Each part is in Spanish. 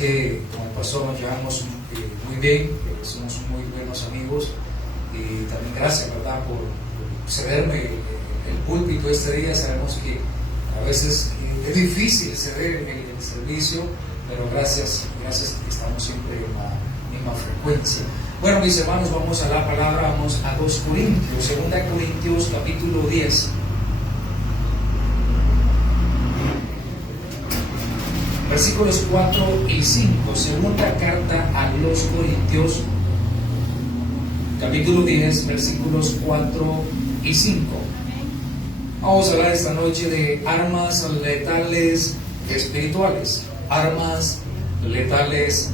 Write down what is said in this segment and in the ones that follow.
que con el pastor nos llevamos muy bien, somos muy buenos amigos, y también gracias, ¿verdad?, por cederme el púlpito este día. Sabemos que a veces es difícil ceder el servicio, pero gracias que estamos siempre en la misma frecuencia. Bueno, mis hermanos, vamos a la palabra, vamos a 2 Corintios, 2 Corintios capítulo 10. Versículos 4 y 5, segunda carta a los Corintios, capítulo 10, versículos 4 y 5. Vamos a hablar esta noche de armas letales espirituales. Armas letales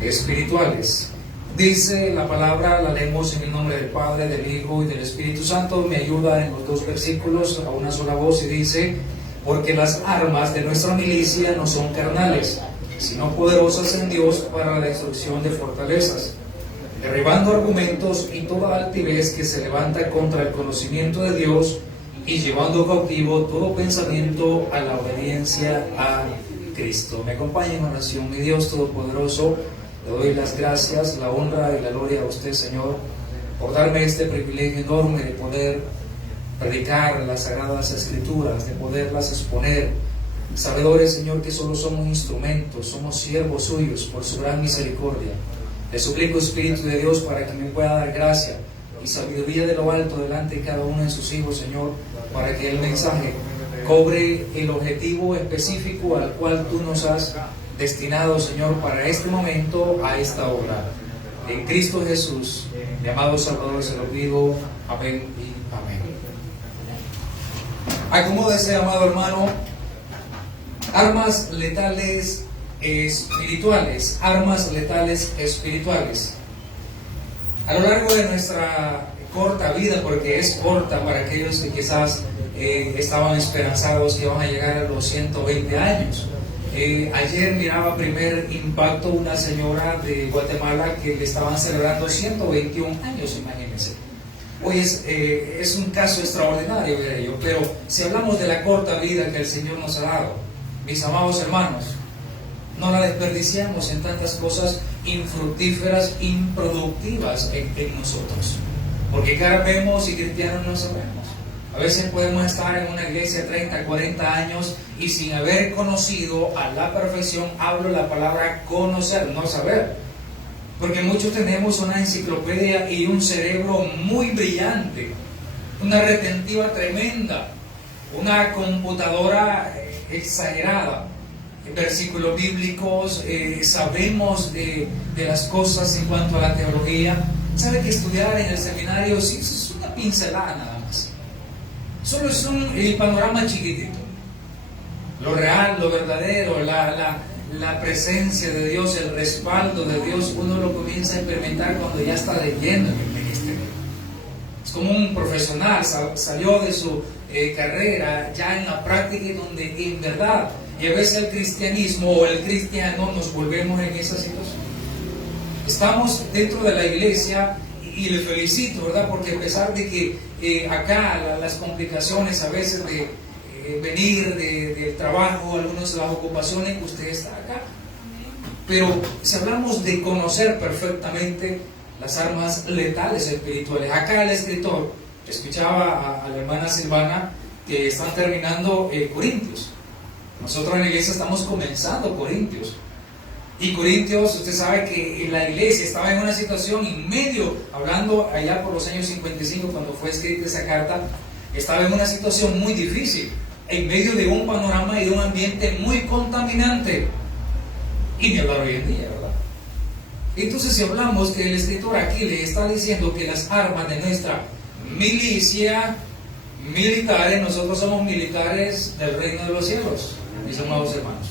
espirituales. Dice la palabra, la leemos en el nombre del Padre, del Hijo y del Espíritu Santo. Me ayuda en los 2 versículos a una sola voz y dice: porque las armas de nuestra milicia no son carnales, sino poderosas en Dios para la destrucción de fortalezas, derribando argumentos y toda altivez que se levanta contra el conocimiento de Dios, y llevando cautivo todo pensamiento a la obediencia a Cristo. Me acompaña en oración. Mi Dios Todopoderoso, le doy las gracias, la honra y la gloria a usted, Señor, por darme este privilegio enorme de poder predicar las Sagradas Escrituras, de poderlas exponer, sabedores, Señor, que solo somos instrumentos, somos siervos suyos por su gran misericordia. Le suplico, Espíritu de Dios, para que me pueda dar gracia y sabiduría de lo alto delante de cada uno de sus hijos, Señor, para que el mensaje cobre el objetivo específico al cual tú nos has destinado, Señor, para este momento, a esta hora. En Cristo Jesús, mi amado Salvador, se lo pido. Amén y amén. Acomódese, amado hermano. Armas letales espirituales. Armas letales espirituales. A lo largo de nuestra corta vida, porque es corta para aquellos que quizás estaban esperanzados que iban a llegar a los 120 años. Ayer miraba Primer Impacto una señora de Guatemala que le estaban celebrando 121 años, imagínense. Hoy es un caso extraordinario de ello, pero si hablamos de la corta vida que el Señor nos ha dado, mis amados hermanos, no la desperdiciamos en tantas cosas infructíferas, improductivas en nosotros, porque cara vemos y cristianos no sabemos. A veces podemos estar en una iglesia 30, 40 años y sin haber conocido a la perfección, hablo la palabra conocer, no saber. Porque muchos tenemos una enciclopedia y un cerebro muy brillante, una retentiva tremenda, una computadora exagerada, versículos bíblicos, sabemos de las cosas en cuanto a la teología. Sabe que estudiar en el seminario sí, es una pincelada nada más. Solo es el panorama chiquitito. Lo real, lo verdadero, la presencia de Dios, el respaldo de Dios, uno lo comienza a experimentar cuando ya está leyendo en el ministerio. Es como un profesional, salió de su carrera ya en la práctica, y donde en verdad, y a veces el cristianismo o el cristiano nos volvemos en esa situación. Estamos dentro de la iglesia y le felicito, ¿verdad? Porque a pesar de que acá las complicaciones a veces de venir del trabajo, algunas de las ocupaciones, usted está acá. Pero si hablamos de conocer perfectamente las armas letales espirituales, acá el escritor, escuchaba a la hermana Silvana que están terminando Corintios. Nosotros en la iglesia estamos comenzando Corintios. Y Corintios, usted sabe que la iglesia estaba en una situación en medio, hablando allá por los años 55, cuando fue escrita esa carta, estaba en una situación muy difícil, en medio de un panorama y de un ambiente muy contaminante. Y ni hablar hoy en día, ¿verdad? Entonces, si hablamos que el escritor aquí le está diciendo que las armas de nuestra milicia militares, nosotros somos militares del reino de los cielos, mis amados hermanos.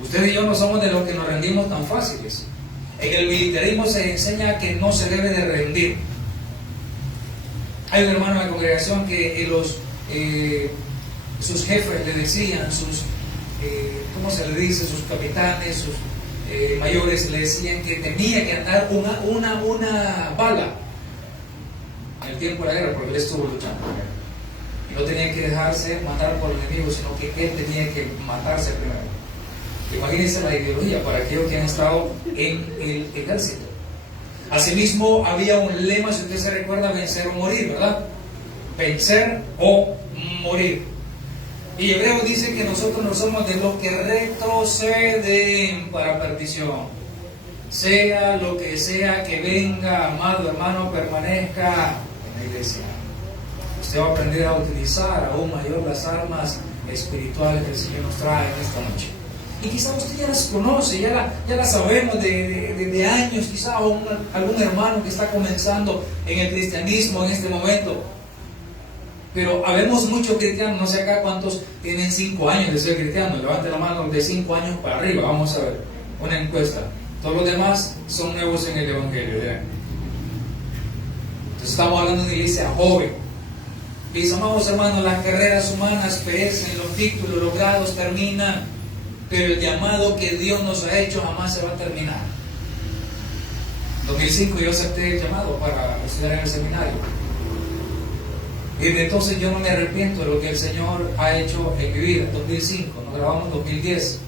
Usted y yo no somos de los que nos rendimos tan fáciles. En el militarismo se enseña que no se debe de rendir. Hay un hermano en la congregación que sus jefes le decían, ¿cómo se le dice? Sus capitanes, sus mayores le decían que tenía que andar una bala en el tiempo de la guerra, porque él estuvo luchando. Y no tenía que dejarse matar por el enemigo, sino que él tenía que matarse primero. Imagínense la ideología para aquellos que han estado en el ejército. Asimismo, había un lema, si usted se recuerda, vencer o morir, ¿verdad? Vencer o morir. Y Hebreo dice que nosotros no somos de los que retroceden para perdición. Sea lo que sea que venga, amado hermano, permanezca en la iglesia. Usted va a aprender a utilizar aún mayor las armas espirituales que el Señor nos trae en esta noche. Y quizás usted ya las conoce, ya las sabemos de años, quizás algún hermano que está comenzando en el cristianismo en este momento. Pero habemos muchos cristianos, no sé acá cuántos tienen 5 años de ser cristianos. Levante la mano de 5 años para arriba, vamos a ver, una encuesta. Todos los demás son nuevos en el Evangelio, ¿verdad? Entonces estamos hablando de una iglesia joven. Mis amados hermanos, las carreras humanas perecen, los títulos, los grados terminan, pero el llamado que Dios nos ha hecho jamás se va a terminar. En 2005 yo acepté el llamado para estudiar en el seminario. Y desde entonces yo no me arrepiento de lo que el Señor ha hecho en mi vida. 2005, nos grabamos en 2010.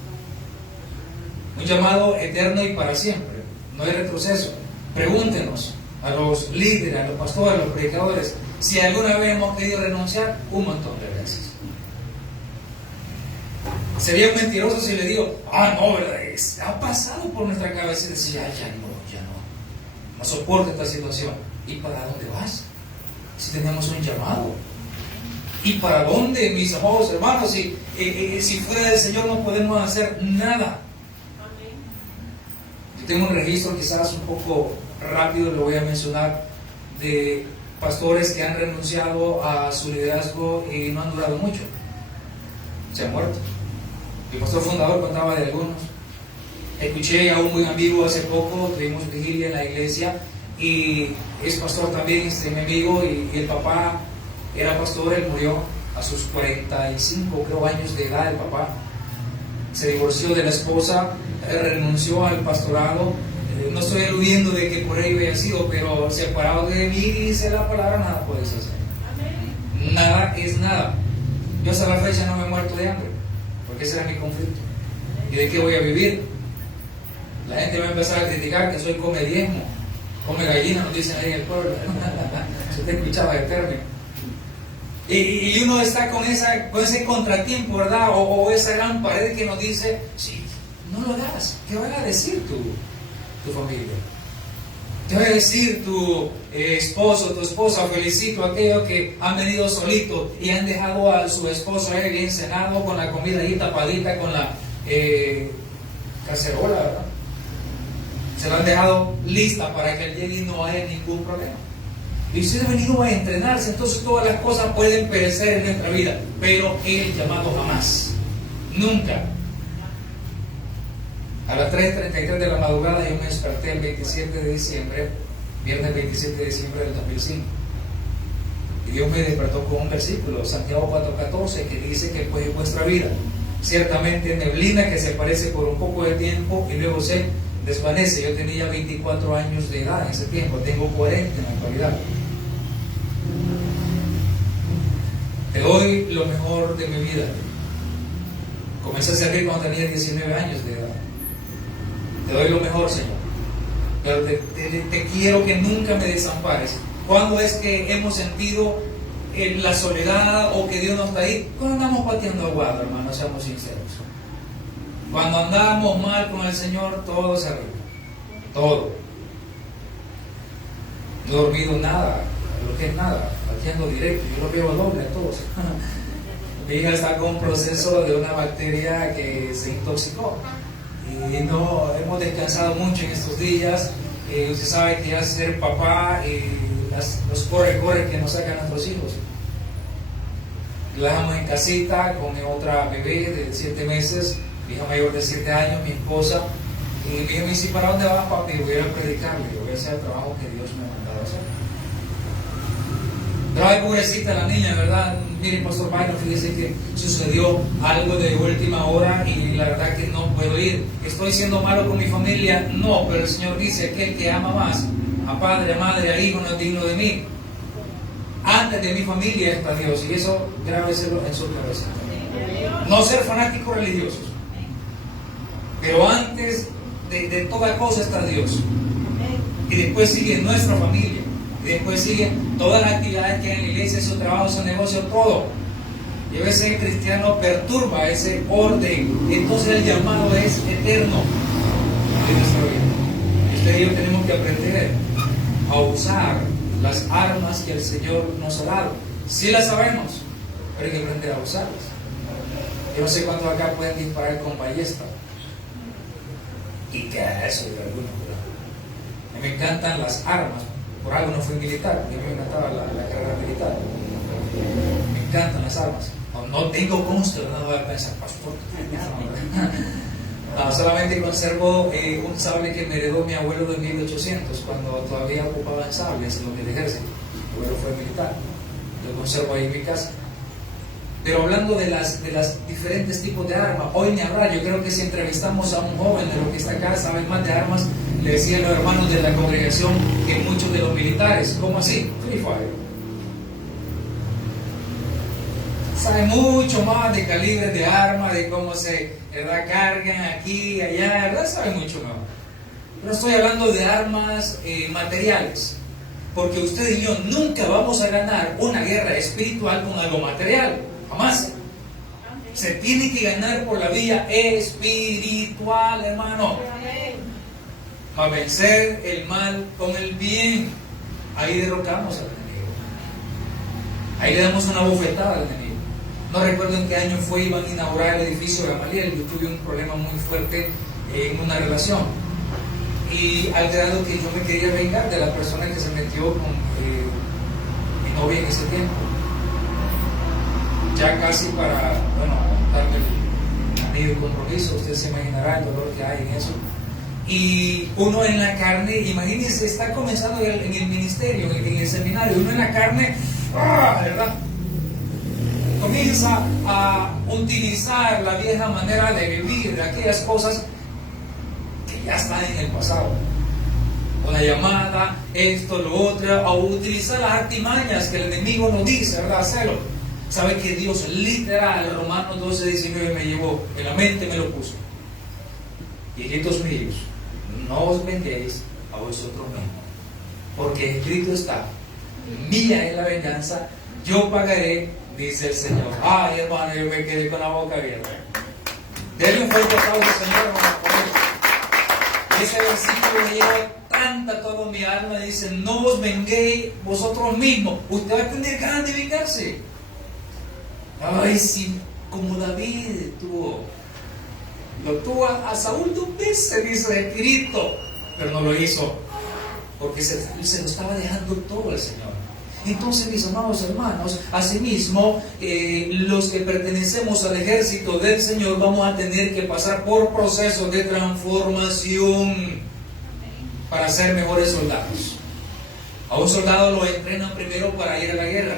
Un llamado eterno y para siempre. No hay retroceso. Pregúntenos a los líderes, a los pastores, a los predicadores, si alguna vez hemos querido renunciar, un montón de veces. Sería un mentiroso si le digo, no, ¿verdad? Ha pasado por nuestra cabeza y decir, ya no soporto esta situación. ¿Y para dónde vas? Si tenemos un llamado. ¿Y para dónde, mis amados hermanos? Si fuera del Señor no podemos hacer nada. Yo tengo un registro quizás un poco rápido, lo voy a mencionar, de pastores que han renunciado a su liderazgo y no han durado mucho. Se han muerto. El pastor fundador contaba de algunos. Escuché a un buen amigo hace poco, tuvimos vigilia en la iglesia y es pastor también, mi amigo, y el papá era pastor, él murió a sus 45 años de edad. El papá se divorció de la esposa, renunció al pastorado. No estoy aludiendo de que por ello haya sido, pero separado de mí, dice la palabra, nada puedes hacer. Amén. Nada es nada. Yo hasta la fecha no me he muerto de hambre, porque ese era mi conflicto. ¿Y de qué voy a vivir? La gente va a empezar a criticar que soy come diezmo, come gallina, nos dicen ahí en el pueblo. Si usted escuchaba el término. Y uno está con ese contratiempo, ¿verdad? O esa gran pared que nos dice, sí, no lo hagas. ¿Qué van a decir tu familia? ¿Qué va a decir tu esposo, tu esposa? Felicito a aquellos que han venido solitos y han dejado a su esposo bien cenado, con la comida ahí tapadita, con la cacerola, ¿verdad? Se lo han dejado lista para que el llegue y no haya ningún problema. Y usted ha venido a entrenarse, entonces todas las cosas pueden perecer en nuestra vida, pero el llamado jamás, nunca. A las 3:33 de la madrugada yo me desperté el 27 de diciembre, viernes 27 de diciembre del 2005. Y Dios me despertó con un versículo, Santiago 4:14, que dice que pues vuestra vida, ciertamente neblina que se aparece por un poco de tiempo y luego se desvanece. Yo tenía 24 años de edad en ese tiempo, tengo 40 en la actualidad. Te doy lo mejor de mi vida. Comencé a servir cuando tenía 19 años de edad. Te doy lo mejor, Señor. Pero te quiero que nunca me desampares. ¿Cuándo es que hemos sentido la soledad o que Dios no está ahí? Cuando andamos pateando aguado, hermano, seamos sinceros. Cuando andamos mal con el Señor, todo se arregla. Todo. No he dormido nada, lo que es nada, pateando directo. Yo lo veo doble a todos. Mi hija está con un proceso de una bacteria que se intoxicó. Y no hemos descansado mucho en estos días. Usted sabe que ya ser papá y los corre que nos sacan nuestros hijos. La dejamos en casita con mi otra bebé de 7 meses, mi hija mayor de 7 años, mi esposa. Y mi hija me dice, ¿para dónde vas, papi? Voy a ir a predicarle, voy a hacer el trabajo que Dios me ha mandado a hacer. Pero ay, pobrecita la niña, ¿verdad? Miren, Pastor Byron, fíjese que sucedió algo de última hora y la verdad que no puedo ir. ¿Estoy siendo malo con mi familia? No, pero el Señor dice, aquel que ama más a padre, a madre, a hijo, no es digno de mí. Antes de mi familia está Dios, y eso grábeselo en su cabeza. No ser fanáticos religiosos. Pero antes de toda cosa está Dios. Y después sigue nuestra familia. Y después sigue todas las actividades que hay en la iglesia, su trabajo, su negocio, todo. Y a veces el cristiano perturba ese orden. Entonces el llamado es eterno en nuestra vida. Usted y yo tenemos que aprender a usar las armas que el Señor nos ha dado. Sí las sabemos, pero hay que aprender a usarlas. Yo no sé cuántos acá pueden disparar con ballesta. ¿Y qué es eso de algunos? A mí me encantan las armas. Por algo no fui militar. A mí me encantaba la carrera militar. Me encantan las armas. No tengo consto, no voy a pensar, pastor. No, solamente conservo un sable que me heredó mi abuelo de 1800, cuando todavía ocupaban sables en el ejército. Mi abuelo fue militar. Lo conservo ahí en mi casa. Pero hablando de las diferentes tipos de armas, hoy ni habrá. Yo creo que si entrevistamos a un joven de los que está acá, saben más de armas, le decían los hermanos de la congregación que muchos de los militares. ¿Cómo así? Free Fire. Saben mucho más de calibres de armas, de cómo se cargan aquí y allá, ¿verdad? Saben mucho más. Pero estoy hablando de armas materiales. Porque usted y yo nunca vamos a ganar una guerra espiritual con algo material. Jamás. Se tiene que ganar por la vía espiritual, hermano. A vencer el mal con el bien. Ahí derrocamos al enemigo. Ahí le damos una bofetada al enemigo. No recuerdo en qué año fue, iban a inaugurar el edificio de Gamaliel. Yo tuve un problema muy fuerte en una relación. Y al grado que yo me quería vengar de la persona que se metió con mi novia en ese tiempo. Ya casi para, darme el anillo de compromiso, usted se imaginará el dolor que hay en eso. Y uno en la carne, imagínense, está comenzando en el ministerio, en el seminario, uno en la carne, ¿verdad? Comienza a utilizar la vieja manera de vivir, de aquellas cosas que ya están en el pasado. Una llamada, esto, lo otro, a utilizar las artimañas que el enemigo nos dice, ¿verdad? Hacerlo. ¿Sabe que Dios literal, Romanos 12:19 me llevó, en la mente me lo puso? Hijitos míos, no os venguéis a vosotros mismos, porque escrito está, mía es la venganza, yo pagaré, dice el Señor. Ay, hermano, yo me quedé con la boca abierta. Denle un fuerte aplauso al Señor, hermano. Ese versículo me lleva tanta toda mi alma. Dice, no os venguéis vosotros mismos. Usted va a tener ganas de vengarse. Ay, sí, como David lo tuvo a Saúl 2 veces, dice escrito, pero no lo hizo, porque se lo estaba dejando todo al Señor. Entonces, mis amados hermanos, asimismo, los que pertenecemos al ejército del Señor vamos a tener que pasar por procesos de transformación para ser mejores soldados. A un soldado lo entrenan primero para ir a la guerra.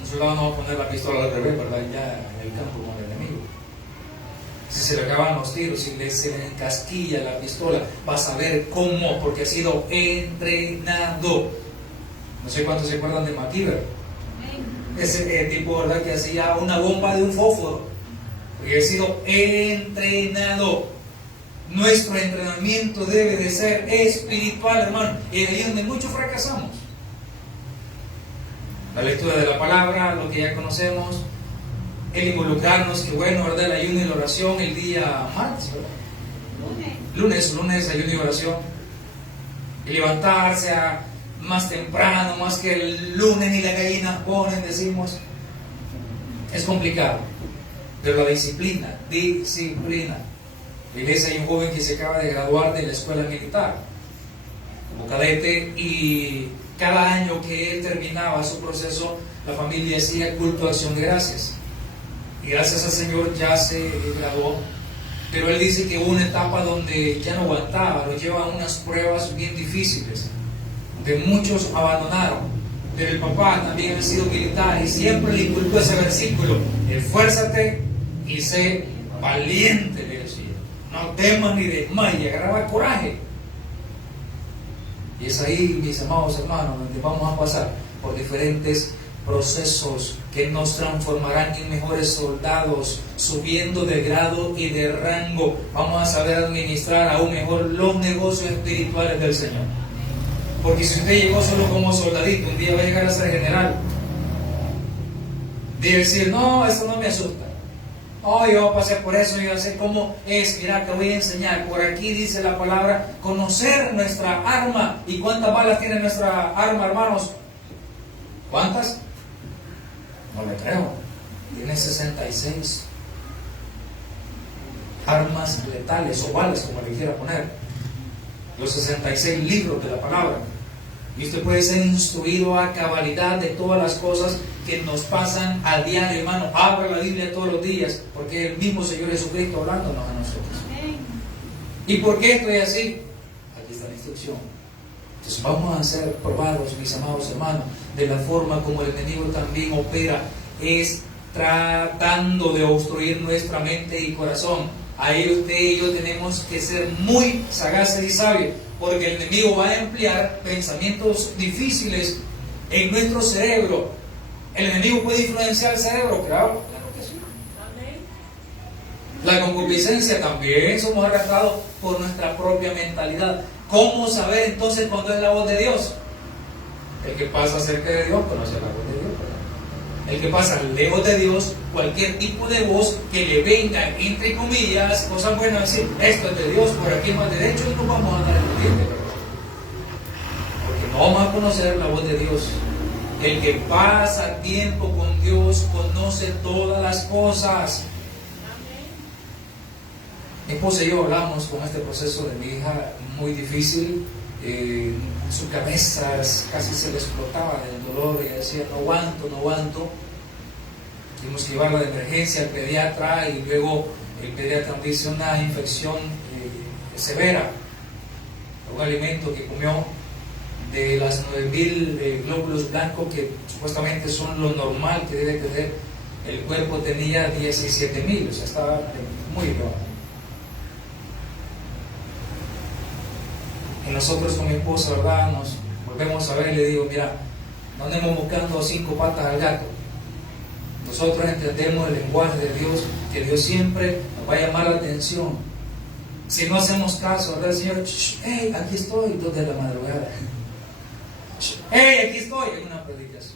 Un soldado no va a poner la pistola al revés, ¿verdad? Ya en el campo con el enemigo. Si se le acaban los tiros, si se le encasquilla la pistola, va a saber cómo, porque ha sido entrenado. No sé cuántos se acuerdan de MacGyver. Ese tipo, ¿verdad?, que hacía una bomba de un fósforo. Porque ha sido entrenado. Nuestro entrenamiento debe de ser espiritual, hermano. Y ahí es donde muchos fracasamos. La lectura de la palabra, lo que ya conocemos, el involucrarnos, que bueno, ¿verdad?, el ayuno y la oración el día martes, ¿verdad? Lunes, ayuno y oración. Y levantarse más temprano, más que el lunes ni la gallina ponen, decimos. Es complicado. Pero la disciplina. La iglesia, hay un joven que se acaba de graduar de la escuela militar como cadete, y cada año que él terminaba su proceso, la familia hacía culto de acción de gracias. Y gracias al Señor ya se graduó. Pero él dice que hubo una etapa donde ya no aguantaba, lo lleva a unas pruebas bien difíciles, que muchos abandonaron. Pero el papá también ha sido militar y siempre le inculcó ese versículo: esfuérzate y sé valiente, le decía. No temas ni desmayes, agarraba coraje. Y es ahí, mis amados hermanos, donde vamos a pasar por diferentes procesos que nos transformarán en mejores soldados, subiendo de grado y de rango. Vamos a saber administrar aún mejor los negocios espirituales del Señor. Porque si usted llegó solo como soldadito, un día va a llegar a ser general. De decir, no, esto no me asusta. Oh, yo pasé por eso, yo sé cómo es. Mira, te voy a enseñar. Por aquí dice la palabra, conocer nuestra arma. ¿Y cuántas balas tiene nuestra arma, hermanos? ¿Cuántas? No le creo. Tiene 66 armas letales o balas, como le quiera poner. Los 66 libros de la palabra. Y usted puede ser instruido a cabalidad de todas las cosas que nos pasan a diario, hermano. Abra la Biblia todos los días, porque es el mismo Señor Jesucristo hablándonos a nosotros. ¿Y por qué estoy así? Aquí está la instrucción. Entonces vamos a ser probados, mis amados hermanos, de la forma como el enemigo también opera, es tratando de obstruir nuestra mente y corazón. Ahí usted y yo tenemos que ser muy sagaces y sabios, porque el enemigo va a emplear pensamientos difíciles en nuestro cerebro. ¿El enemigo puede influenciar el cerebro? Claro que sí. La concupiscencia también, somos arrastrados por nuestra propia mentalidad. ¿Cómo saber entonces cuándo es la voz de Dios? El que pasa cerca de Dios conoce la voz de Dios, ¿verdad? El que pasa lejos de Dios, cualquier tipo de voz que le venga, entre comillas, cosas buenas, decir, esto es de Dios, por aquí más derecho, y no vamos a andar entendiendo, ¿verdad? Porque no vamos a conocer la voz de Dios. El que pasa tiempo con Dios conoce todas las cosas. Mi esposa y yo hablamos con este proceso de mi hija muy difícil. Su cabeza casi se le explotaba del dolor y decía, no aguanto. Tuvimos que llevarla de emergencia al pediatra y luego el pediatra nos dice una infección severa, un alimento que comió de las 9.000 glóbulos blancos que supuestamente son lo normal que debe tener el cuerpo, tenía 17.000, o sea, estaba muy grave. Y nosotros con mi esposa, ¿verdad? Nos volvemos a ver y le digo, mira, no andemos buscando 5 patas al gato. Nosotros entendemos el lenguaje de Dios, que Dios siempre nos va a llamar la atención. Si no hacemos caso, ¿verdad, Señor? Hey, aquí estoy, 2 de la madrugada. Hey, aquí estoy en una predicación.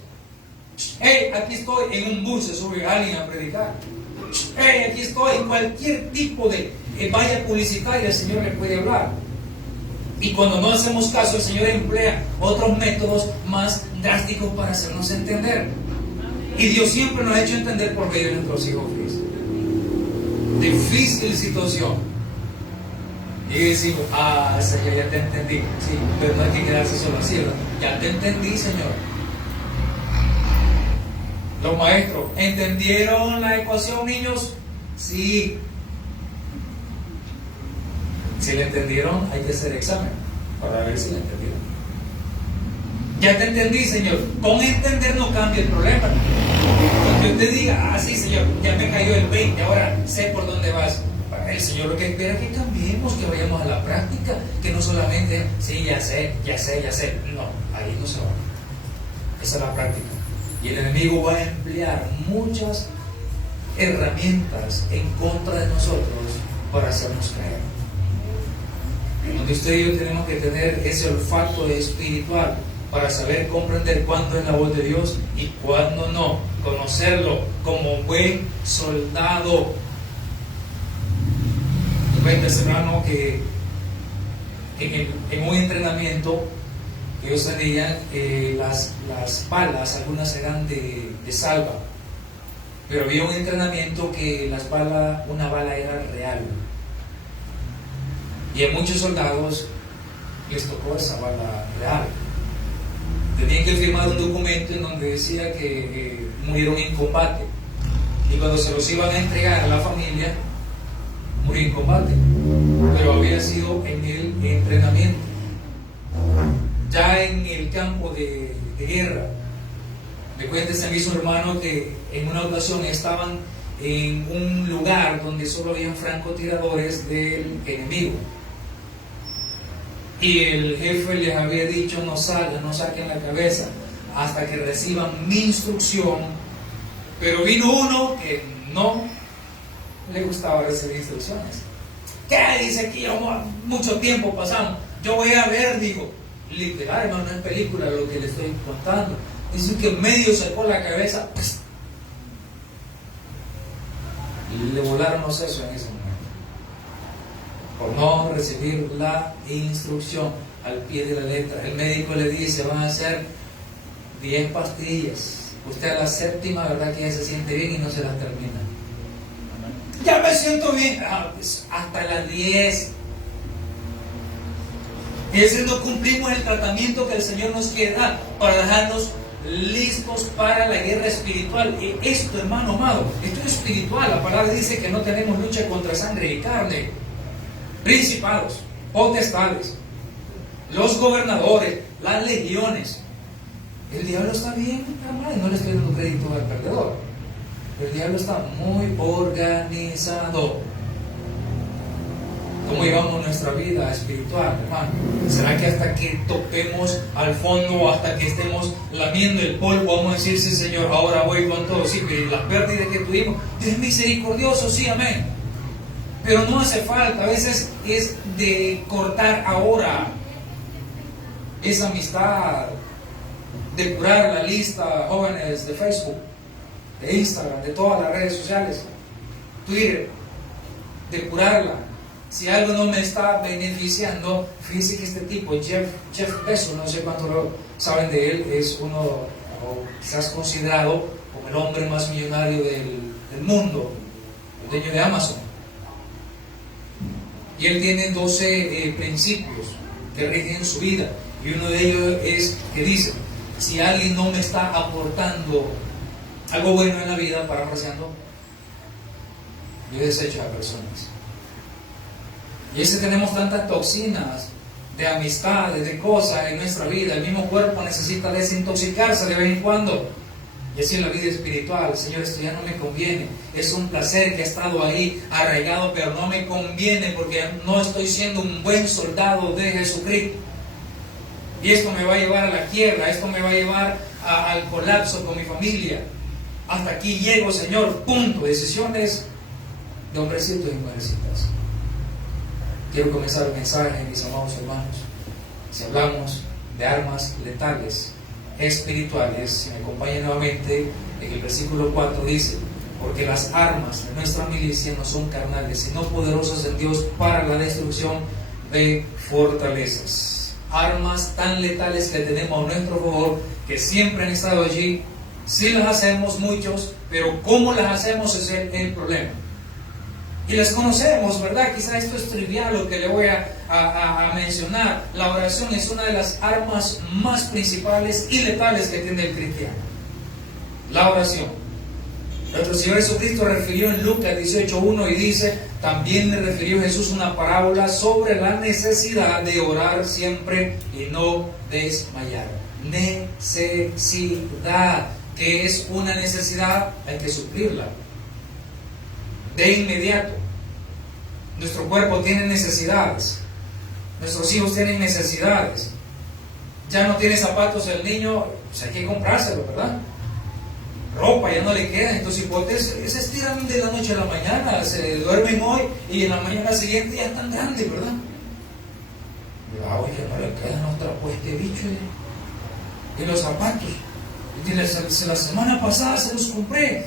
Hey, aquí estoy en un bus, se sube alguien a predicar. Hey, aquí estoy en cualquier tipo de valla publicitaria, el Señor le puede hablar. Y cuando no hacemos caso, el Señor emplea otros métodos más drásticos para hacernos entender. Y Dios siempre nos ha hecho entender por medio de nuestros hijos. Difícil situación. Y decimos, Señor, ya te entendí. Sí, pero no hay que quedarse solo así, ¿verdad? Ya te entendí, Señor. Los maestros, ¿entendieron la ecuación, niños? Sí. Si la entendieron, hay que hacer examen para ver si la entendieron. Ya te entendí, Señor. Con entender no cambia el problema. Cuando usted diga, sí, Señor, ya me cayó el 20, ahora sé por dónde vas. El Señor lo que espera es que cambiemos, que vayamos a la práctica, que no solamente, sí, ya sé. No, ahí no se va. Esa es la práctica. Y el enemigo va a emplear muchas herramientas en contra de nosotros para hacernos caer. Donde usted y yo tenemos que tener ese olfato espiritual para saber comprender cuándo es la voz de Dios y cuándo no. Conocerlo como buen soldado. Cuenta, hermano, que en un entrenamiento que ellos tenían, las balas, algunas eran de salva, pero había un entrenamiento que una bala era real. Y a muchos soldados les tocó esa bala real. Tenían que firmar un documento en donde decía que murieron en combate. Y cuando se los iban a entregar a la familia, murió en combate. Pero había sido en el entrenamiento. Ya en el campo de guerra. Me cuenta ese mismo hermano que en una ocasión estaban en un lugar donde solo habían francotiradores del enemigo. Y el jefe les había dicho, no salgan, no saquen la cabeza. hasta que reciban mi instrucción. Pero vino uno que no le gustaba recibir instrucciones. ¿Qué dice aquí? Mucho tiempo pasamos. Yo voy a ver, digo, literal, hermano, no es película lo que le estoy contando. Dice que en medio sacó la cabeza, ¡pss! Y le volaron los sesos en ese momento, por no recibir la instrucción al pie de la letra. El médico le dice, van a hacer 10 pastillas. Usted a la séptima, ¿verdad que ya se siente bien y no se las termina? Ya me siento bien. Pues hasta las 10. Y así no cumplimos el tratamiento que el Señor nos quiere dar para dejarnos listos para la guerra espiritual. Y esto, hermano amado, esto es espiritual. La palabra dice que no tenemos lucha contra sangre y carne. Principados, potestades, los gobernadores, las legiones. El diablo está bien, hermano, no le estoy dando crédito al perdedor. El diablo está muy organizado. ¿Cómo llevamos nuestra vida espiritual, hermano? ¿Será que hasta que toquemos al fondo, hasta que estemos lamiendo el polvo, vamos a decir, sí, Señor, ahora voy con todo? Sí, pero las pérdidas que tuvimos, Dios es misericordioso, sí, amén. Pero no hace falta, a veces es de cortar ahora esa amistad, depurar la lista, jóvenes, de Facebook, de Instagram, de todas las redes sociales, Twitter, depurarla. Si algo no me está beneficiando, fíjese que este tipo, Jeff Bezos, no sé cuánto lo saben de él, es uno, o quizás considerado como el hombre más millonario del mundo, el dueño de Amazon. Y él tiene 12 principios que rigen su vida. Y uno de ellos es que dice, si alguien no me está aportando algo bueno en la vida, parafraseando, yo desecho a personas. Y es que tenemos tantas toxinas de amistades, de cosas en nuestra vida. El mismo cuerpo necesita desintoxicarse de vez en cuando. Y así en la vida espiritual, Señor, esto ya no me conviene. Es un placer que ha estado ahí arraigado, pero no me conviene porque no estoy siendo un buen soldado de Jesucristo. Y esto me va a llevar a la quiebra, esto me va a llevar al colapso con mi familia. Hasta aquí llego, Señor, punto. Decisiones de hombrecitos y mujercitas. Quiero comenzar el mensaje, mis amados hermanos. Si hablamos de armas letales espirituales, si me acompañan nuevamente, en el versículo 4 dice, porque las armas de nuestra milicia no son carnales, sino poderosas en Dios para la destrucción de fortalezas. Armas tan letales que tenemos a nuestro favor, que siempre han estado allí. Sí las hacemos muchos, pero cómo las hacemos es el problema. Y las conocemos, ¿verdad? Quizá esto es trivial lo que le voy a mencionar. La oración es una de las armas más principales y letales que tiene el cristiano. La oración. Nuestro Señor Jesucristo refirió en Lucas 18:1 y dice, también le refirió Jesús una parábola sobre la necesidad de orar siempre y no desmayar. Necesidad. ¿Qué es una necesidad? Hay que suplirla de inmediato. Nuestro cuerpo tiene necesidades, nuestros hijos tienen necesidades. Ya no tiene zapatos el niño, pues hay que comprárselo, ¿verdad? Ropa ya no le queda, entonces hipotes se estiran de la noche a la mañana, se duermen hoy y en la mañana siguiente ya están grandes, ¿verdad? Oye, no le quedan otra pues este bicho y los zapatos. Y la semana pasada se los compré.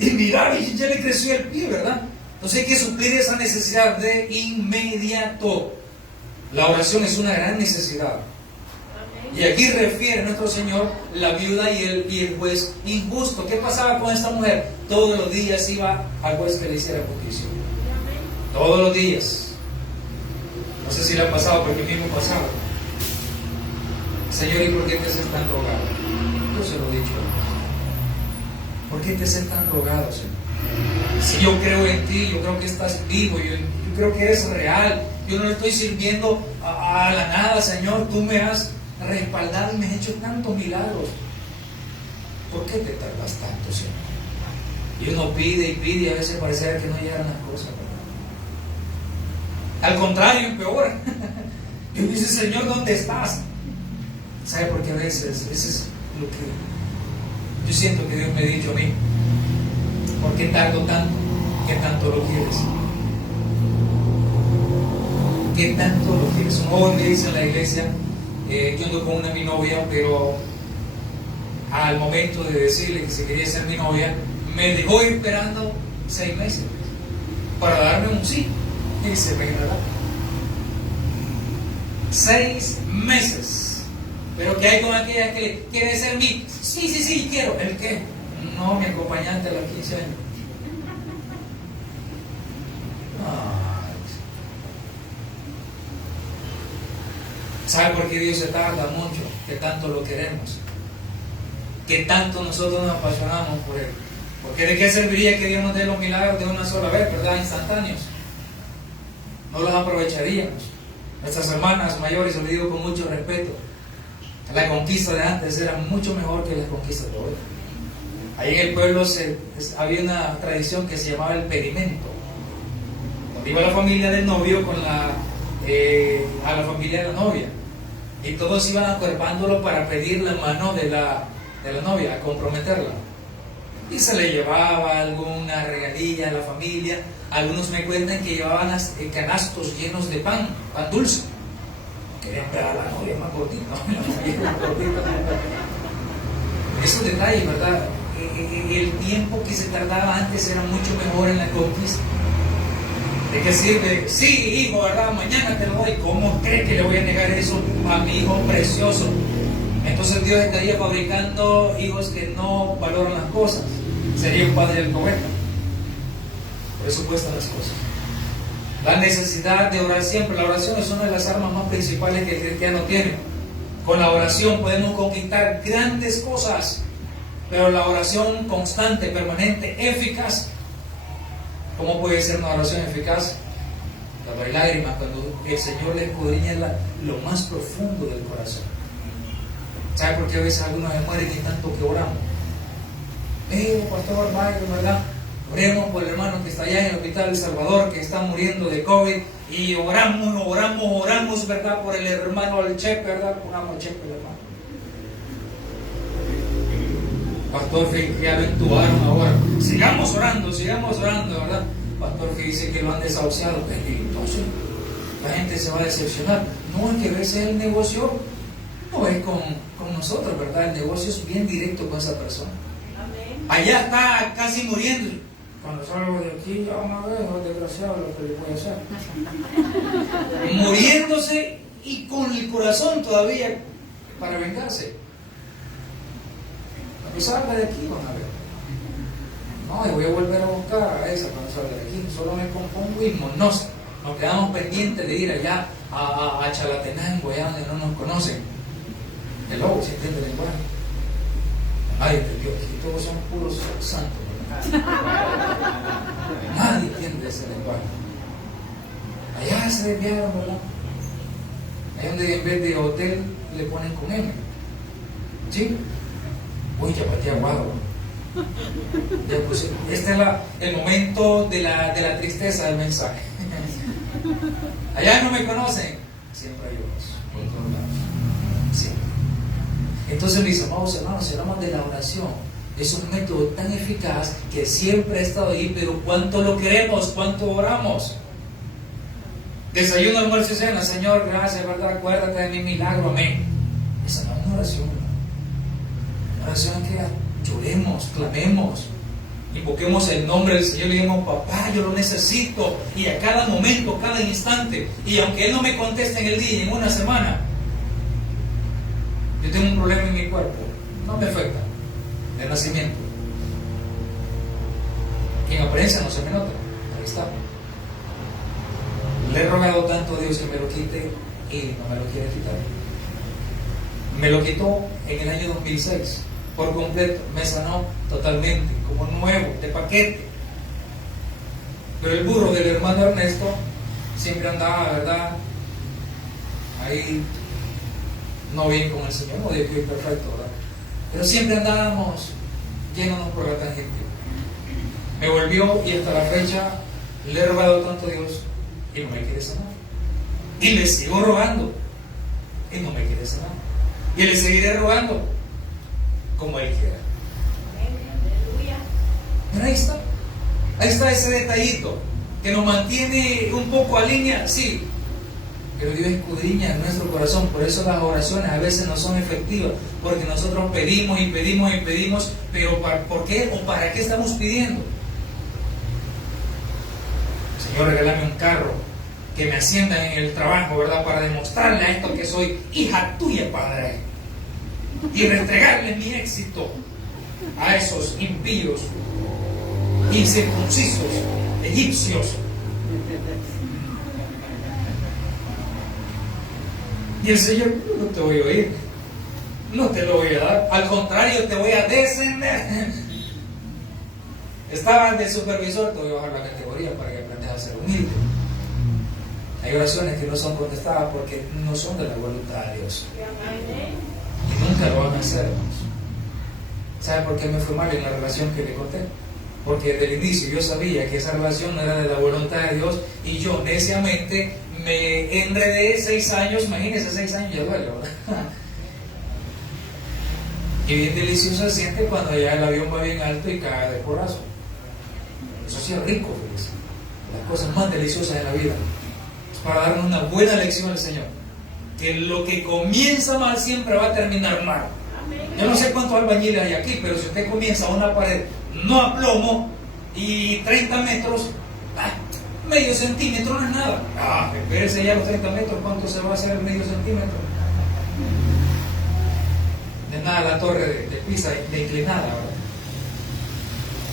Y mirar, y ya le creció el pie, ¿verdad? Entonces hay que suplir esa necesidad de inmediato. La oración es una gran necesidad. Y aquí refiere nuestro Señor la viuda y el juez injusto. ¿Qué pasaba con esta mujer? Todos los días iba al juez que le hiciera justicia. Todos los días. No sé si le ha pasado, porque a mí me pasaba. Señor, ¿y por qué te haces tan rogado? Yo se lo he dicho. ¿Por qué te haces tan rogado, Señor? Si yo creo en ti, yo creo que estás vivo, yo creo que eres real. Yo no le estoy sirviendo a la nada, Señor. Tú me has respaldado y me has hecho tantos milagros. ¿Por qué te tardas tanto, Señor? Y uno pide y pide y a veces parece que no llegan las cosas, ¿verdad? Al contrario, peor. Yo dice, Señor, ¿dónde estás? ¿Sabe por qué a veces? Eso es lo que yo siento que Dios me ha dicho a mí. ¿Por qué tardo tanto? ¿Qué tanto lo quieres? ¿Qué tanto lo quieres? Un joven me dice en la iglesia, yo ando con mi novia, pero al momento de decirle que se quería ser mi novia, me dejó esperando 6 meses para darme un sí. Y se me imaginará. 6 meses. Pero ¿qué hay con aquella que quiere ser mi? Sí, quiero. ¿El qué? No, mi acompañante a los 15 años. ¿Sabe por qué Dios se tarda mucho? Que tanto lo queremos. Que tanto nosotros nos apasionamos por Él. Porque ¿de qué serviría que Dios nos dé los milagros de una sola vez, verdad? Instantáneos. No los aprovecharíamos. Nuestras hermanas mayores, lo digo con mucho respeto, la conquista de antes era mucho mejor que las conquistas de hoy. Ahí en el pueblo había una tradición que se llamaba el pedimento, donde iba la familia del novio con a la familia de la novia, y todos iban acuerpándolo para pedir la mano de la novia, a comprometerla. Y se le llevaba alguna regalilla a la familia. Algunos me cuentan que llevaban canastos llenos de pan dulce. Querían ver a la novia más gordita, Esos detalles, ¿verdad? El tiempo que se tardaba antes era mucho mejor en la conquista. ¿De qué sirve? Sí, hijo, ¿verdad? Mañana te lo doy. ¿Cómo cree que le voy a negar eso a mi hijo precioso? Entonces Dios estaría fabricando hijos que no valoran las cosas. Sería un padre alcohólico. Por eso cuestan las cosas. La necesidad de orar siempre. La oración es una de las armas más principales que el cristiano tiene. Con la oración podemos conquistar grandes cosas, pero la oración constante, permanente, eficaz. ¿Cómo puede ser una oración eficaz? Cuando hay lágrimas, cuando el Señor le escudriña lo más profundo del corazón. ¿Sabe por qué a veces algunos se mueren y tanto que oramos? Pastor Michael, ¿verdad? Oremos por el hermano que está allá en el hospital de El Salvador, que está muriendo de COVID, y oramos, ¿verdad? Por el hermano del Chepe, ¿verdad? Pongamos el Chepe, hermano. Pastor, que ya lo intubaron ahora. Sigamos orando, ¿verdad? Pastor, que dice que lo han desahuciado. Pues, entonces, la gente se va a decepcionar. No, es que a veces el negocio no es con nosotros, ¿verdad? El negocio es bien directo con esa persona. Allá está casi muriendo. Cuando salgo de aquí, ya van a ver, desgraciado, lo que le voy a hacer. Muriéndose y con el corazón todavía para vengarse. Cuando salga de aquí, van a ver. No, y voy a volver a buscar a esa cuando salga de aquí. Solo me compongo y nos quedamos pendientes de ir allá a Chalatenango, allá donde no nos conocen. El lobo se entiende el lenguaje. Nadie entendió, aquí todos son puros santos. Nadie entiende ese lenguaje. Allá se desviaron, ¿verdad? Allá donde en vez de hotel le ponen con M. ¿Sí? Uy, ya batí aguado. Ya puse. Este es el momento de la tristeza del mensaje. Allá no me conocen. Siempre hay unos por todos lados. Siempre. Entonces, mis amados hermanos, si hablamos de la oración, es un método tan eficaz que siempre ha estado ahí, pero ¿cuánto lo queremos? ¿Cuánto oramos? Desayuno, almuerzo y cena. Señor, gracias, ¿verdad? Acuérdate de mi milagro, amén. Esa no es una oración. Una oración es que lloremos, clamemos, invoquemos el nombre del Señor y digamos, papá, yo lo necesito, y a cada momento, cada instante, y aunque Él no me conteste en el día y en una semana, yo tengo un problema en mi cuerpo, no me afecta, de nacimiento, y en apariencia no se me nota, ahí está. Le he rogado tanto a Dios que me lo quite y no me lo quiere quitar. Me lo quitó en el año 2006 por completo, me sanó totalmente, como nuevo, de paquete. Pero el burro del hermano Ernesto siempre andaba, ¿verdad? Ahí, no bien con el Señor, no digo que es perfecto, ¿verdad? Pero siempre andábamos yéndonos por la tangente. Me volvió y hasta la fecha le he rogado tanto a Dios y no me quiere sanar. Y le sigo rogando y no me quiere sanar. y le seguiré rogando como Él quiera. Pero ahí está ese detallito que nos mantiene un poco a línea, sí, pero Dios escudriña en nuestro corazón. Por eso las oraciones a veces no son efectivas, porque nosotros pedimos y pedimos y pedimos, pero ¿por qué o para qué estamos pidiendo? Señor, regálame un carro, que me asciendan en el trabajo, ¿verdad? Para demostrarle a esto que soy hija tuya, Padre, y restregarle mi éxito a esos impíos, incircuncisos, egipcios. Y el Señor: no te voy a oír, no te lo voy a dar, al contrario, te voy a descender. Estabas de supervisor, te voy a bajar la categoría para que aprendas a ser humilde. Hay oraciones que no son contestadas porque no son de la voluntad de Dios, y nunca lo van a hacer, hermanos. ¿Sabe por qué me fue mal en la relación que le conté? Porque desde el inicio yo sabía que esa relación no era de la voluntad de Dios, y yo neciamente me enredé 6 años. Imagínense, 6 años ya duele, ¿verdad? Y bien delicioso se siente cuando ya el avión va bien alto y cae de porrazo. Eso sí es rico, feliz. Las cosas más deliciosas de la vida es para darnos una buena lección al Señor, que lo que comienza mal siempre va a terminar mal. Yo no sé cuántos albañiles hay aquí, pero si usted comienza una pared no a plomo y 30 metros, medio centímetro no es nada. Espérese ya los 30 metros, ¿cuánto se va a hacer el medio centímetro? De nada la torre de Pisa de inclinada, ¿verdad?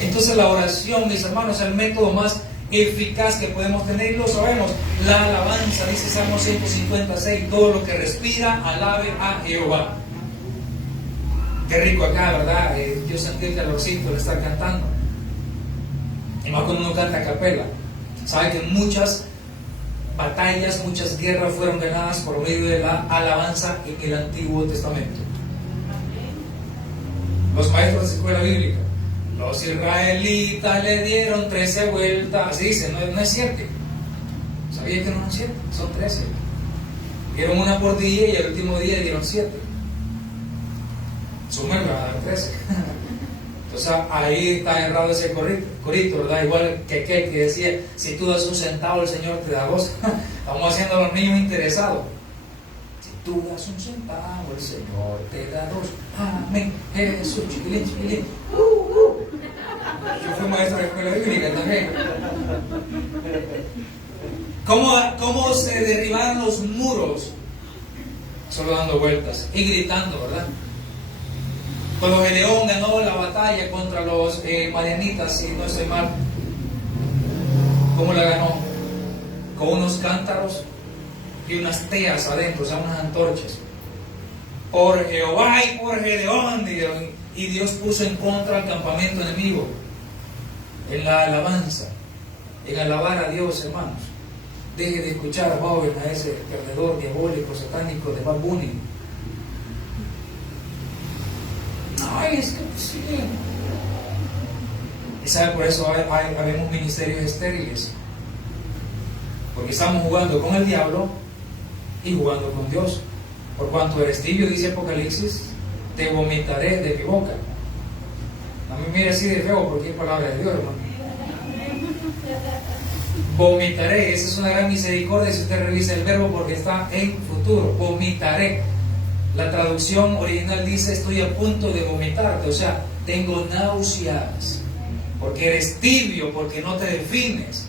Entonces la oración, mis hermanos, es el método más eficaz que podemos tener, y lo sabemos. La alabanza, dice Salmo 156, todo lo que respira, alabe a Jehová. Qué rico acá, ¿verdad? Yo sentí el calorcito de estar cantando. Y más cuando uno canta a capela. Sabe que muchas batallas, muchas guerras fueron ganadas por medio de la alabanza en el Antiguo Testamento. Los maestros de escuela bíblica: los israelitas le dieron 13 vueltas. Así dice, no es cierto. ¿Sabía que no es cierto? Son 13. Dieron una por día y el último día dieron 7. Súmenlo a dar 13. Entonces ahí está errado ese corito, ¿verdad? Igual que aquel que decía: si tú das 1 centavo, el Señor te da 2. Estamos haciendo a los niños interesados. Si tú das 1 centavo, el Señor te da 2. Amén. Jesús, chiquilín, chiquilín. Yo fui maestro de escuela bíblica también. ¿Cómo se derribaron los muros? Solo dando vueltas y gritando, ¿verdad? Cuando Gedeón ganó la batalla contra los madianitas, si no estoy mal, ¿cómo la ganó? Con unos cántaros y unas teas adentro, o sea, unas antorchas. Por Jehová y por Gedeón, y Dios puso en contra al campamento enemigo. En la alabanza, en alabar a Dios, hermanos. Deje de escuchar, joven, a ese perdedor diabólico, satánico de Bad Bunny. Ay, es que sí. Y sabe, por eso habemos ministerios estériles, porque estamos jugando con el diablo y jugando con Dios. Por cuanto eres tibio, dice Apocalipsis, te vomitaré de mi boca. A mí mira así de feo, porque es palabra de Dios, hermano. Vomitaré, esa es una gran misericordia si usted revisa el verbo, porque está en futuro. Vomitaré. La traducción original dice: estoy a punto de vomitarte, o sea, tengo náuseas, porque eres tibio, porque no te defines.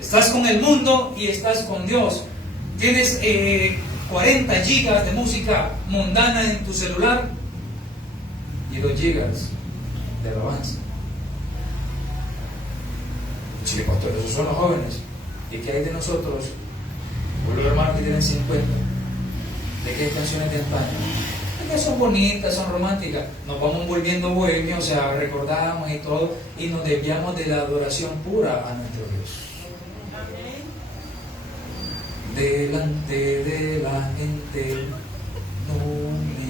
Estás con el mundo y estás con Dios. Tienes 40 gigas de música mundana en tu celular y 2 gigas de alabanza. Sí, pastor, esos son los jóvenes. ¿Y qué hay de nosotros? Los hermanos que tienen 50. ¿De qué canciones de antaño? Que son bonitas, son románticas. Nos vamos volviendo bohemios, o sea, recordamos y todo, y nos desviamos de la adoración pura a nuestro Dios. Delante de la gente no me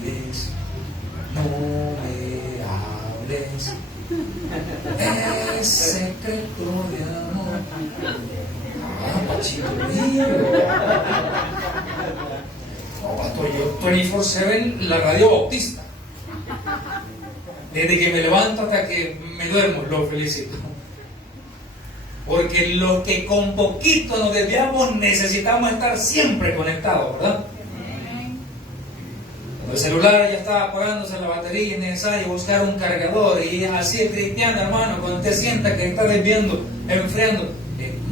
mires, no me hables, es secreto de amor. Pachito mío. No, pastor, yo 24/7 la radio bautista. Desde que me levanto hasta que me duermo, lo felicito. Porque lo que con poquito nos desviamos, necesitamos estar siempre conectados, ¿verdad? Cuando el celular ya está apagándose la batería, es necesario buscar un cargador. Y así es cristiano, hermano, cuando te sientas que está desviando, enfriando,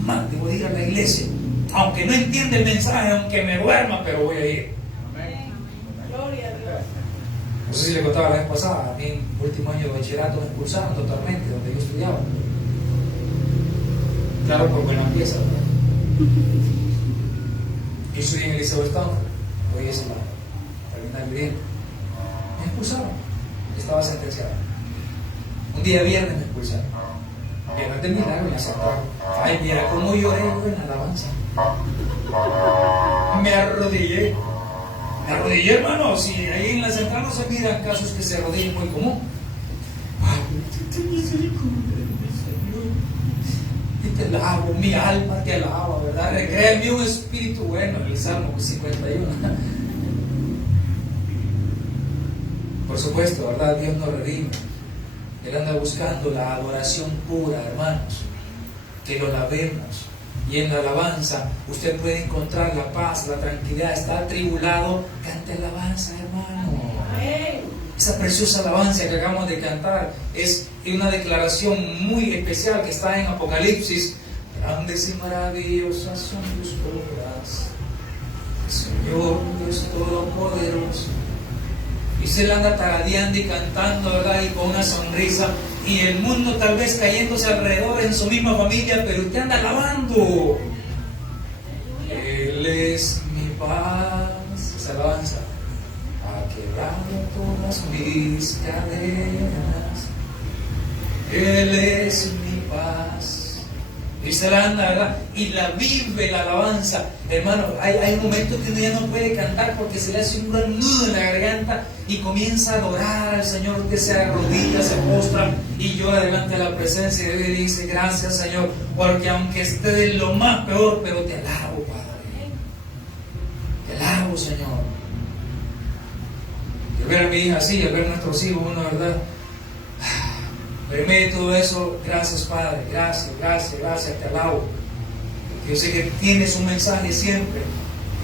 más debo ir a la iglesia. Aunque no entienda el mensaje, aunque me duerma, pero voy a ir. Amén. Gloria a Dios. No sé si le contaba la vez pasada, a mí en último año de bachillerato me expulsaron totalmente donde yo estudiaba. Claro, por buena pieza, ¿verdad? Yo estudié en el Liceo de Stanford, hoy es la terminal viviendo. Me expulsaron, estaba sentenciado. Un día viernes me expulsaron. Viernes de milagro me aceptaron. Ay, mira cómo lloré yo en la alabanza. Me arrodillé, hermano. Si ahí en la central no se miran casos que se arrodillen, muy común. Ay, ten misericordia de mi Señor. Y te alabo, mi alma te alaba, ¿verdad? Recrea en mí un espíritu bueno, el Salmo 51. Por supuesto, ¿verdad? Dios nos redime. Él anda buscando la adoración pura, hermanos. Que lo alabemos. Y en la alabanza usted puede encontrar la paz, la tranquilidad. Está atribulado, cante alabanza, hermano. Esa preciosa alabanza que acabamos de cantar es una declaración muy especial que está en Apocalipsis. Grandes y maravillosas son tus obras, Señor Dios Todopoderoso. Y se la anda taradeando y cantando, ¿verdad? Y con una sonrisa. Y el mundo tal vez cayéndose alrededor en su misma familia, pero usted anda alabando. Él es mi paz. Esa alabanza. Ha quebrado todas mis cadenas. Él es mi paz. Y se la anda, ¿verdad? Y la vive la alabanza. Hermano, hay momentos que uno ya no puede cantar porque se le hace un gran nudo en la garganta y comienza a adorar al Señor. Usted se arrodilla, se postra y llora delante de la presencia de Dios y dice: gracias, Señor, porque aunque esté en lo más peor, pero te alabo, Padre. Te alabo, Señor. Y al ver a mi hija así, al ver a nuestros hijos, uno, ¿verdad? Pero en medio de todo eso, gracias, Padre, gracias, te alabo. Yo sé que tienes un mensaje siempre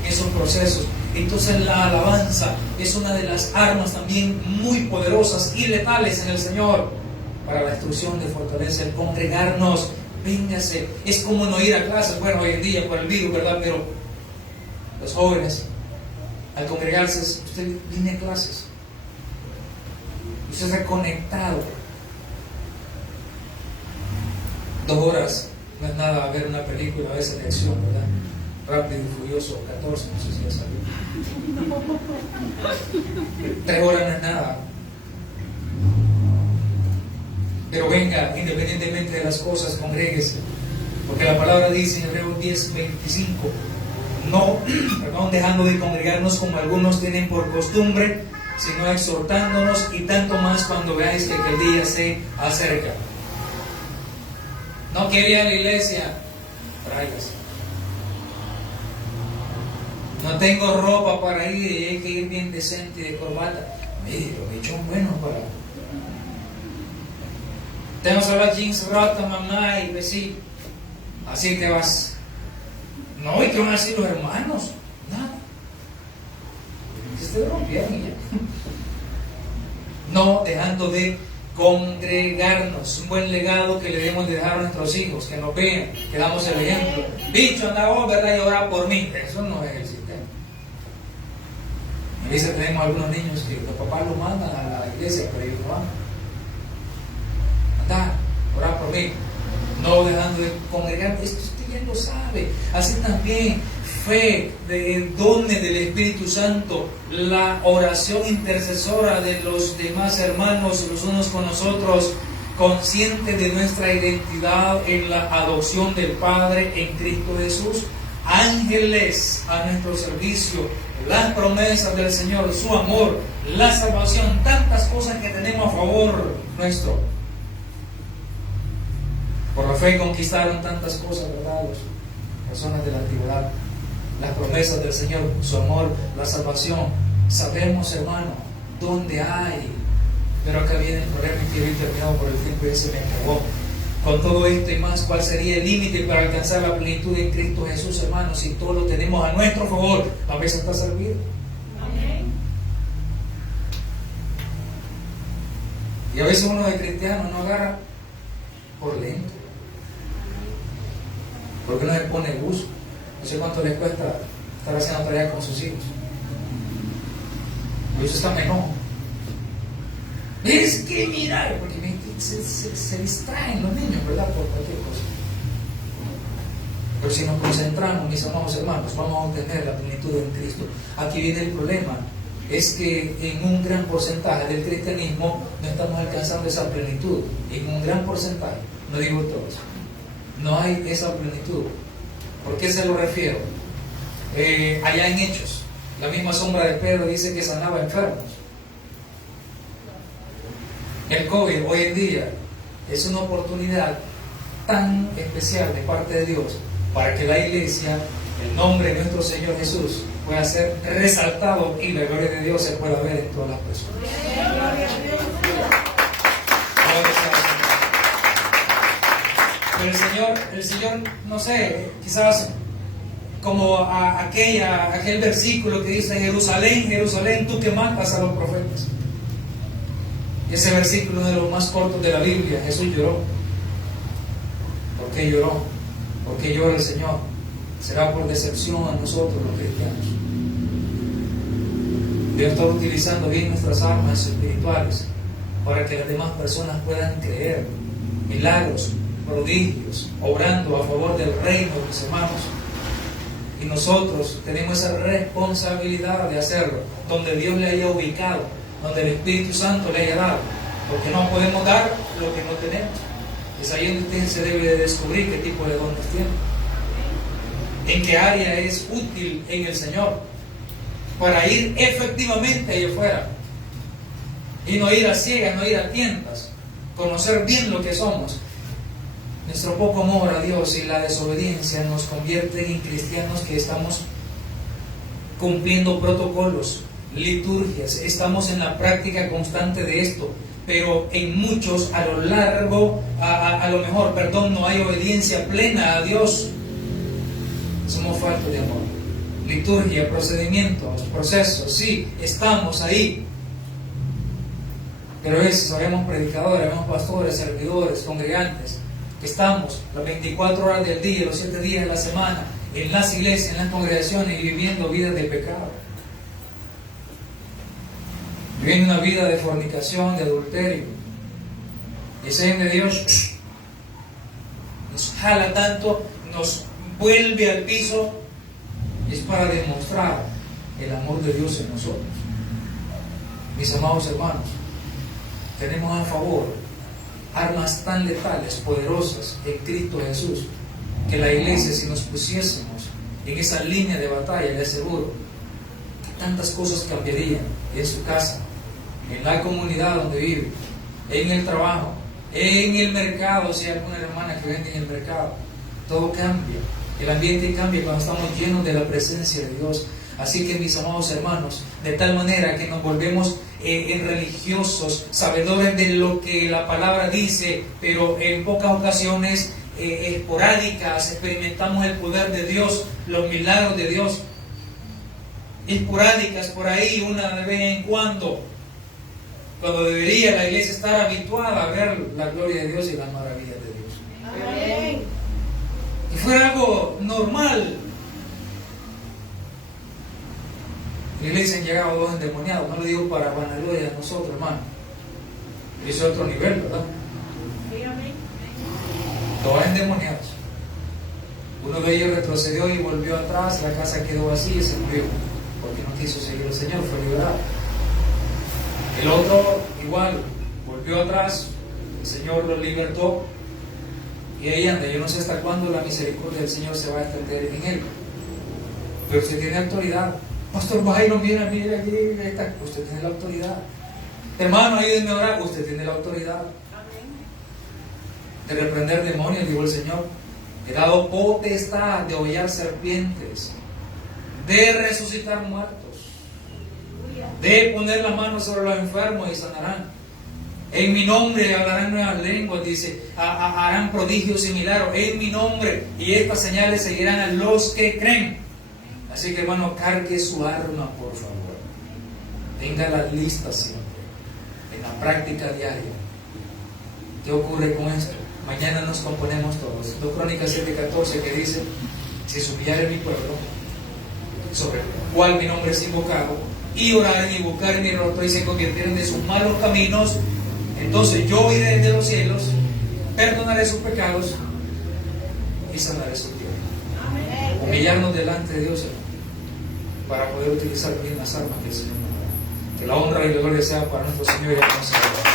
en esos procesos. Entonces la alabanza es una de las armas también muy poderosas y letales en el Señor para la instrucción de fortaleza, el congregarnos. Véngase, es como no ir a clases, bueno, hoy en día por el virus, ¿verdad? Pero los jóvenes, al congregarse, usted viene a clases, usted está conectado. 2 horas no es nada a ver una película, a veces de acción, ¿verdad? Rápido y Furioso 14, no sé si ya salió. 3 horas no es nada. Pero venga, independientemente de las cosas, congréguese. Porque la palabra dice en Hebreos 10:25, no, dejando de congregarnos como algunos tienen por costumbre, sino exhortándonos, y tanto más cuando veáis que aquel día se acerca. No quería la iglesia, tráigase. No tengo ropa para ir y hay que ir bien decente de corbata. Mire, lo he hecho bueno para. Tengo solo jeans rota, mamá, y pues sí, así te vas. No, ¿y qué van a decir los hermanos? Nada. Se te rompieron y ya. No dejando de congregarnos, un buen legado que le debemos de dejar a nuestros hijos, que nos vean, que damos el ejemplo. Bicho, anda vos, ¿verdad? Y ora por mí. Eso no es el sistema. A veces tenemos algunos niños que los papás los mandan a la iglesia, pero ellos no van. Anda, ora por mí. No dejando de congregar. Esto usted ya lo sabe. Así también fe, del don del Espíritu Santo, la oración intercesora de los demás hermanos los unos con nosotros, consciente de nuestra identidad en la adopción del Padre en Cristo Jesús, ángeles a nuestro servicio, las promesas del Señor, su amor, la salvación, tantas cosas que tenemos a favor nuestro. Por la fe conquistaron tantas cosas, ¿verdad? Las personas de la antigüedad. las promesas del Señor, su amor, la salvación. Sabemos, hermano, dónde hay. Pero acá viene el problema y quiero ir terminado por el tiempo y ese me acabó. Con todo esto y más, ¿cuál sería el límite para alcanzar la plenitud en Cristo Jesús, hermanos? Si todo lo tenemos a nuestro favor, la mesa está servida. Amén. Y a veces uno de cristiano no agarra por lento. Porque no se pone gusto. No sé cuánto les cuesta estar haciendo tarea con sus hijos. Y ellos están mejor. Es que mira, porque se distraen los niños, ¿verdad? Por cualquier cosa. Pero si nos concentramos, mis amados hermanos, vamos a obtener la plenitud en Cristo. Aquí viene el problema. Es que en un gran porcentaje del cristianismo no estamos alcanzando esa plenitud. En un gran porcentaje, no digo todos, no hay esa plenitud. ¿Por qué se lo refiero? Allá en Hechos, la misma sombra de Pedro dice que sanaba enfermos. El COVID hoy en día es una oportunidad tan especial de parte de Dios para que la iglesia, el nombre de nuestro Señor Jesús, pueda ser resaltado y la gloria de Dios se pueda ver en todas las personas. Pero el Señor, no sé, quizás como aquel versículo que dice: Jerusalén, Jerusalén, tú que matas a los profetas. Ese versículo es uno de los más cortos de la Biblia. Jesús lloró. ¿Por qué lloró? ¿Por qué llora el Señor? Será por decepción a nosotros los cristianos. Dios está utilizando bien nuestras armas espirituales para que las demás personas puedan creer. Milagros, prodigios, obrando a favor del reino, mis hermanos. Y nosotros tenemos esa responsabilidad de hacerlo, donde Dios le haya ubicado, donde el Espíritu Santo le haya dado, porque no podemos dar lo que no tenemos. Es ahí donde usted se debe de descubrir qué tipo de dones tiene, en qué área es útil en el Señor, para ir efectivamente allá afuera, y no ir a ciegas, no ir a tientas, conocer bien lo que somos. Nuestro poco amor a Dios y la desobediencia nos convierten en cristianos que estamos cumpliendo protocolos, liturgias, estamos en la práctica constante de esto, pero en muchos a lo largo, a lo mejor, no hay obediencia plena a Dios. Somos faltos de amor. Liturgia, procedimientos, procesos, sí, estamos ahí. Pero sabemos predicadores, sabemos pastores, servidores, congregantes, que estamos las 24 horas del día, los 7 días de la semana, en las iglesias, en las congregaciones, y viviendo vidas de pecado. Viviendo una vida de fornicación, de adulterio. Y ese de Dios nos jala tanto, nos vuelve al piso, y es para demostrar el amor de Dios en nosotros. Mis amados hermanos, tenemos a favor armas tan letales, poderosas en Cristo Jesús, que la iglesia, si nos pusiésemos en esa línea de batalla, le aseguro que tantas cosas cambiarían en su casa, en la comunidad donde vive, en el trabajo, en el mercado, si hay alguna hermana que vende en el mercado. Todo cambia, el ambiente cambia cuando estamos llenos de la presencia de Dios. Así que, mis amados hermanos, de tal manera que nos volvemos en religiosos, sabedores de lo que la palabra dice, pero en pocas ocasiones esporádicas experimentamos el poder de Dios, los milagros de Dios, esporádicas por ahí, una de vez en cuando debería la iglesia estar habituada a ver la gloria de Dios y las maravillas de Dios. Amén. Y fuera algo normal. En la iglesia han llegado 2 endemoniados, no lo digo para vanagloria de nosotros, hermano. Eso es otro nivel, ¿verdad? Dígame. 2 endemoniados. Uno de ellos retrocedió y volvió atrás, la casa quedó vacía y se murió, porque no quiso seguir al Señor, fue liberado. El otro igual, volvió atrás, el Señor lo libertó, y ahí anda. Yo no sé hasta cuándo la misericordia del Señor se va a extender en él, pero usted tiene autoridad. Pastor Byron, mira aquí, usted tiene la autoridad. Hermano, ayúdenme a orar, usted tiene la autoridad de reprender demonios, dijo el Señor. He dado potestad de hollar serpientes de resucitar muertos, de poner la mano sobre los enfermos y sanarán. En mi nombre hablarán nuevas lenguas, dice, harán prodigios y milagros en mi nombre, y estas señales seguirán a los que creen. Así que, hermano, cargue su arma, por favor. Téngala lista siempre, en la práctica diaria. ¿Qué ocurre con esto? Mañana nos componemos todos. 2 Crónicas 7:14 que dice: si se humillare mi pueblo, sobre el cual mi nombre es invocado, y oraren y buscaren mi rostro y se convirtieren de sus malos caminos, entonces yo iré desde los cielos, perdonaré sus pecados y sanaré su tierra. Humillarnos delante de Dios, hermano, para poder utilizar bien las armas que el Señor nos da. Que la honra y la gloria sea para nuestro Señor y nuestro Salvador.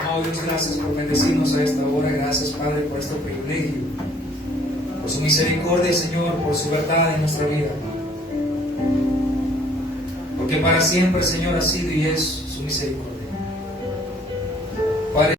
Amado Dios, gracias por bendecirnos a esta hora. Gracias, Padre, por este privilegio, por su misericordia, Señor, por su verdad en nuestra vida. Porque para siempre, Señor, ha sido y es su misericordia. Padre,